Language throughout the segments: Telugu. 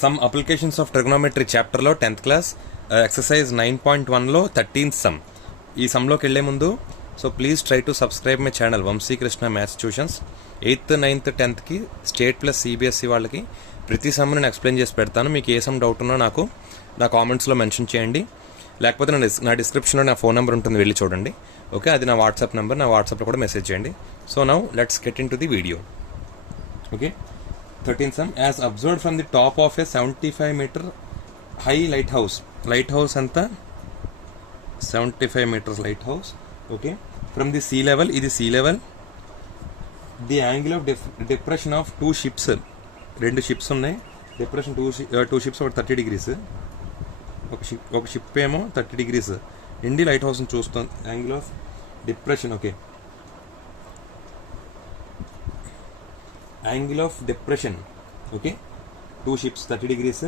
సమ్ అప్లికేషన్స్ ఆఫ్ ట్రిగ్నోమెట్రీ చాప్టర్లో 10th class exercise 9.1లో 13th some. ఈ సమ్లోకి వెళ్లే ముందు so please try to subscribe my channel Vamsi Krishna maths tuitions. 8th, 9th, 10thకి స్టేట్ ప్లస్ సిబిఎస్ఈ వాళ్ళకి ప్రతి సమ్ నేను ఎక్స్ప్లెయిన్ చేసి పెడతాను. మీకు ఏ సమ్ డౌట్ ఉన్నా నాకు నా కామెంట్స్లో మెన్షన్ చేయండి, లేకపోతే నా డిస్క్రిప్షన్లో నా ఫోన్ నెంబర్ ఉంటుంది, వెళ్ళి చూడండి. ఓకే, అది నా వాట్సాప్ నెంబర్, నా వాట్సాప్లో కూడా మెసేజ్ చేయండి. So now let's get in to the video. Okay, 13th sum. As observed from the top of a 75-meter high lighthouse. Lighthouse anta 75 meters lighthouse. Okay, from the sea level, ఇది sea level. The angle of depression of two ships. రెండు షిప్స్ ఉన్నాయి. Depression two ships over 30 degrees. ఒక షిప్ ఏమో 30 degrees ఇండి లైట్ హౌస్ చూస్తుంది. Angle of depression. Okay, angle of depression. Okay, two ships 30 degrees,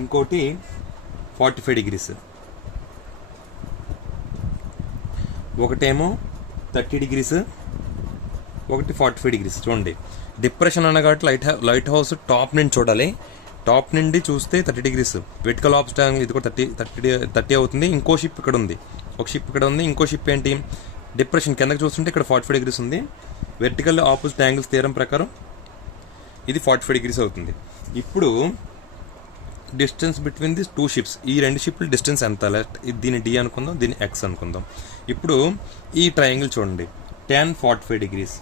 ఇంకోటి 45 degrees. ఒకటేమో 30 degrees, ఒకటి 45 degrees. చూడండి, డిప్రెషన్ అన్న కాబట్టి లైట్ హౌస్ టాప్ నుండి చూడాలి. టాప్ నుండి చూస్తే 30 degrees. వెర్టికల్ ఆపోజిట్ యాంగిల్ ఇది కూడా 30 అవుతుంది. ఇంకో షిప్ ఇక్కడ ఉంది, ఒక షిప్ ఇక్కడ ఉంది, ఇంకో షిప్ ఏంటి డిప్రెషన్ కిందకి చూస్తుంటే ఇక్కడ 45 degrees ఉంది. వెర్టికల్ ఆపోజిట్ యాంగిల్స్ థియరం ప్రకారం ఇది 45 degrees అవుతుంది. ఇప్పుడు distance between the two ships, ఈ రెండు షిప్ల డిస్టెన్స్ ఎంత? దీన్ని డి అనుకుందాం, దీన్ని ఎక్స్ అనుకుందాం. ఇప్పుడు ఈ ట్రయాంగిల్ చూడండి, tan 45 degrees.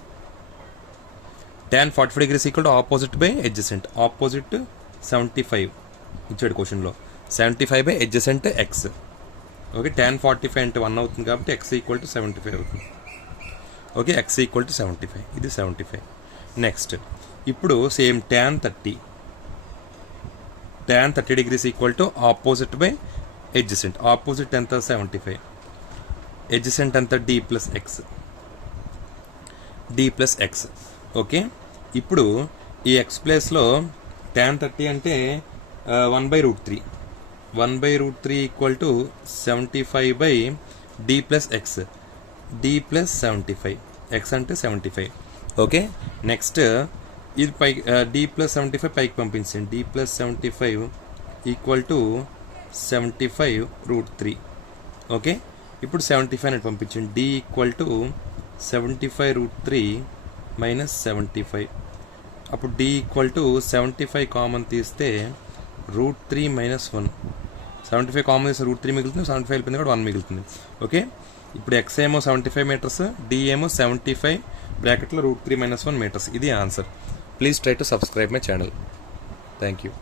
tan 45 degrees equal to opposite by adjacent. Opposite 75 ఇచ్చాడు క్వశ్చన్లో, 75 by adjacent X. Okay, tan 45 అంటే 1 అవుతుంది కాబట్టి ఎక్స్ ఈక్వల్ టు 75 అవుతుంది. ఓకే, ఎక్స్ ఈక్వల్ టు 75, ఇది 75. నెక్స్ట్ ఇప్పుడు same tan 30 degrees equal to opposite by adjacent. Opposite ఎంత? 75. ఎడ్జసెంట్ ఎంత? D plus X. ఓకే, ఇప్పుడు ఈ ఎక్స్ ప్లేస్లో tan 30 అంటే 1/√3. 1/√3 equal to 75 by D plus X. D plus 75, X అంటే 75. ఓకే, నెక్స్ట్ ఇది పై డి ప్లస్ 75 పైకి పంపించండి. D plus 75 equal to 75/√3. Okay, ఇప్పుడు 75 అనేది పంపించండి. D equal to 75/√3 minus 75. అప్పుడు డి ఈక్వల్ టు 75 కామన్ తీస్తే √3 మైనస్ 1. 75 కామన్ తీస్తే √3 మిగులుతుంది, 75 వెళ్ళిపోయింది కూడా 1 మిగులుతుంది. ఓకే, ఇప్పుడు ఎక్స్ ఏమో 75 meters, డి ఏమో 75 బ్రాకెట్లో √3 మైనస్ 1 meters. ఇది answer. Please try to subscribe my channel. Thank you.